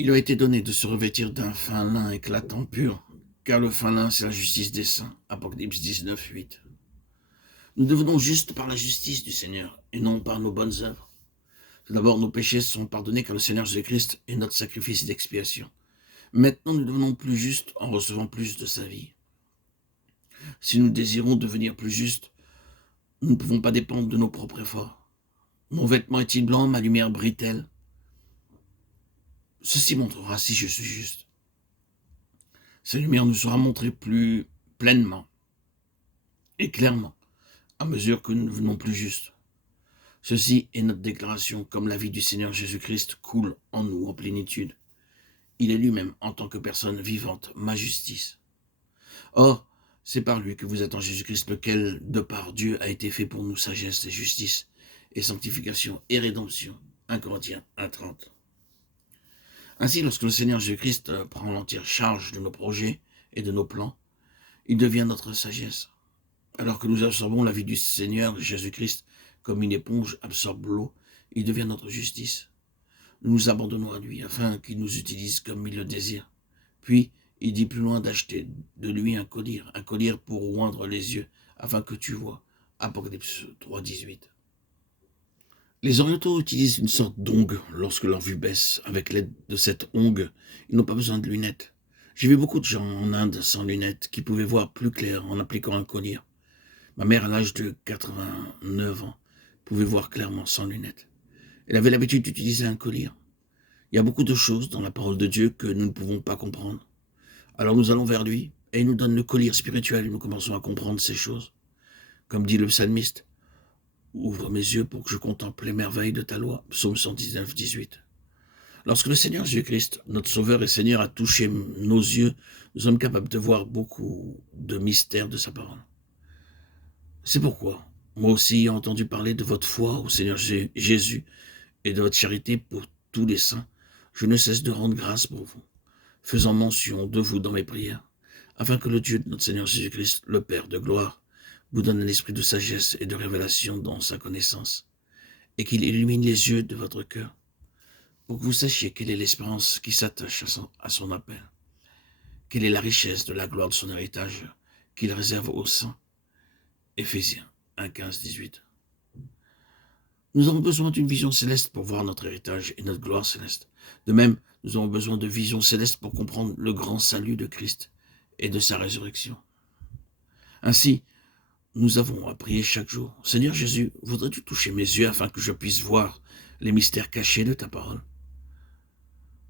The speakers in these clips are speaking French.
Il a été donné de se revêtir d'un fin lin éclatant pur, car le fin lin, c'est la justice des saints. Apocalypse 19, 8. Nous devenons justes par la justice du Seigneur, et non par nos bonnes œuvres. Tout d'abord, nos péchés sont pardonnés car le Seigneur Jésus-Christ est notre sacrifice d'expiation. Maintenant, nous devenons plus justes en recevant plus de sa vie. Si nous désirons devenir plus justes, nous ne pouvons pas dépendre de nos propres efforts. Mon vêtement est-il blanc, ma lumière brille-t-elle? Ceci montrera si je suis juste. Cette lumière nous sera montrée plus pleinement et clairement à mesure que nous devenons plus justes. Ceci est notre déclaration, comme la vie du Seigneur Jésus-Christ coule en nous en plénitude. Il est lui-même, en tant que personne vivante, ma justice. Or, c'est par lui que vous êtes en Jésus-Christ, lequel, de par Dieu, a été fait pour nous sagesse et justice, et sanctification et rédemption. 1 Corinthiens 1,30. Ainsi, lorsque le Seigneur Jésus-Christ prend l'entière charge de nos projets et de nos plans, il devient notre sagesse. Alors que nous absorbons la vie du Seigneur Jésus-Christ comme une éponge absorbe l'eau, il devient notre justice. Nous nous abandonnons à lui afin qu'il nous utilise comme il le désire. Puis, il dit plus loin d'acheter de lui un collier pour oindre les yeux, afin que tu vois. Apocalypse 3, 18. Les orientaux utilisent une sorte d'ongue lorsque leur vue baisse. Avec l'aide de cette ongue, ils n'ont pas besoin de lunettes. J'ai vu beaucoup de gens en Inde sans lunettes qui pouvaient voir plus clair en appliquant un collier. Ma mère, à l'âge de 89 ans, pouvait voir clairement sans lunettes. Elle avait l'habitude d'utiliser un collier. Il y a beaucoup de choses dans la parole de Dieu que nous ne pouvons pas comprendre. Alors nous allons vers lui et il nous donne le collier spirituel et nous commençons à comprendre ces choses. Comme dit le psalmiste, « Ouvre mes yeux pour que je contemple les merveilles de ta loi » Psaume 119, 18. Lorsque le Seigneur Jésus-Christ, notre Sauveur et Seigneur, a touché nos yeux, nous sommes capables de voir beaucoup de mystères de sa parole. C'est pourquoi, moi aussi, ayant entendu parler de votre foi au Seigneur Jésus et de votre charité pour tous les saints, je ne cesse de rendre grâce pour vous, faisant mention de vous dans mes prières, afin que le Dieu de notre Seigneur Jésus-Christ, le Père de gloire, vous donne un esprit de sagesse et de révélation dans sa connaissance, et qu'il illumine les yeux de votre cœur, pour que vous sachiez quelle est l'espérance qui s'attache à son appel, quelle est la richesse de la gloire de son héritage qu'il réserve aux saints. Éphésiens 1, 15, 18. Nous avons besoin d'une vision céleste pour voir notre héritage et notre gloire céleste. De même, nous avons besoin de vision céleste pour comprendre le grand salut de Christ et de sa résurrection. Ainsi, nous avons à prier chaque jour. « Seigneur Jésus, voudrais-tu toucher mes yeux afin que je puisse voir les mystères cachés de ta parole ?»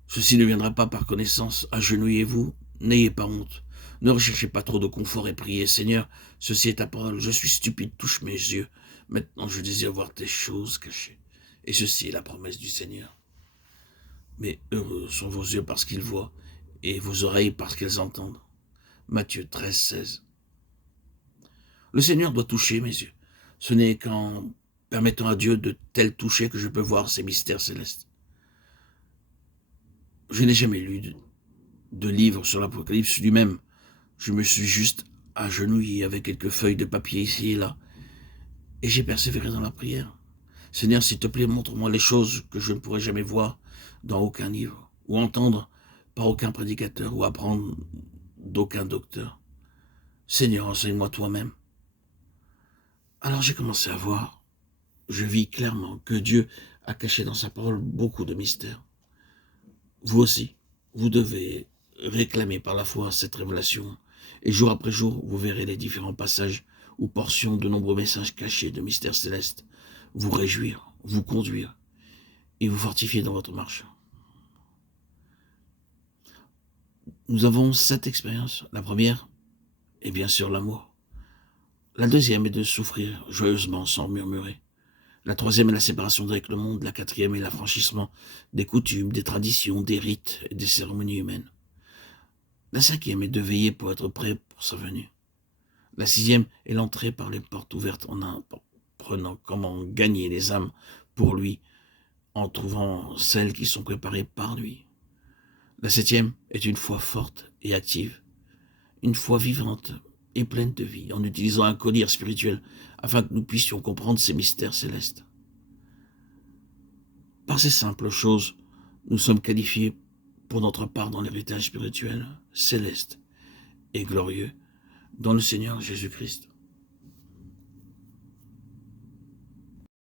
Ceci ne viendra pas par connaissance. Agenouillez-vous, n'ayez pas honte. Ne recherchez pas trop de confort et priez. « Seigneur, ceci est ta parole. Je suis stupide, touche mes yeux. Maintenant, je désire voir tes choses cachées. » Et ceci est la promesse du Seigneur. Mais heureux sont vos yeux parce qu'ils voient, et vos oreilles parce qu'elles entendent. Matthieu 13, 16. Le Seigneur doit toucher mes yeux. Ce n'est qu'en permettant à Dieu de tel toucher que je peux voir ces mystères célestes. Je n'ai jamais lu de livre sur l'Apocalypse lui-même. Je me suis juste agenouillé avec quelques feuilles de papier ici et là, et j'ai persévéré dans la prière. Seigneur, s'il te plaît, montre-moi les choses que je ne pourrai jamais voir dans aucun livre, ou entendre par aucun prédicateur, ou apprendre d'aucun docteur. Seigneur, enseigne-moi toi-même. Alors j'ai commencé à voir. Je vis clairement que Dieu a caché dans sa parole beaucoup de mystères. Vous aussi, vous devez réclamer par la foi cette révélation, et jour après jour, vous verrez les différents passages ou portions de nombreux messages cachés de mystères célestes vous réjouir, vous conduire et vous fortifier dans votre marche. Nous avons 7 expériences. La première est bien sûr l'amour. La deuxième est de souffrir joyeusement sans murmurer. La troisième est la séparation avec le monde. La quatrième est l'affranchissement des coutumes, des traditions, des rites et des cérémonies humaines. La cinquième est de veiller pour être prêt pour sa venue. La sixième est l'entrée par les portes ouvertes en apprenant comment gagner les âmes pour lui, en trouvant celles qui sont préparées par lui. La septième est une foi forte et active, une foi vivante et pleine de vie, en utilisant un collier spirituel afin que nous puissions comprendre ces mystères célestes. Par ces simples choses, nous sommes qualifiés pour notre part dans l'héritage spirituel, céleste et glorieux, dans le Seigneur Jésus-Christ.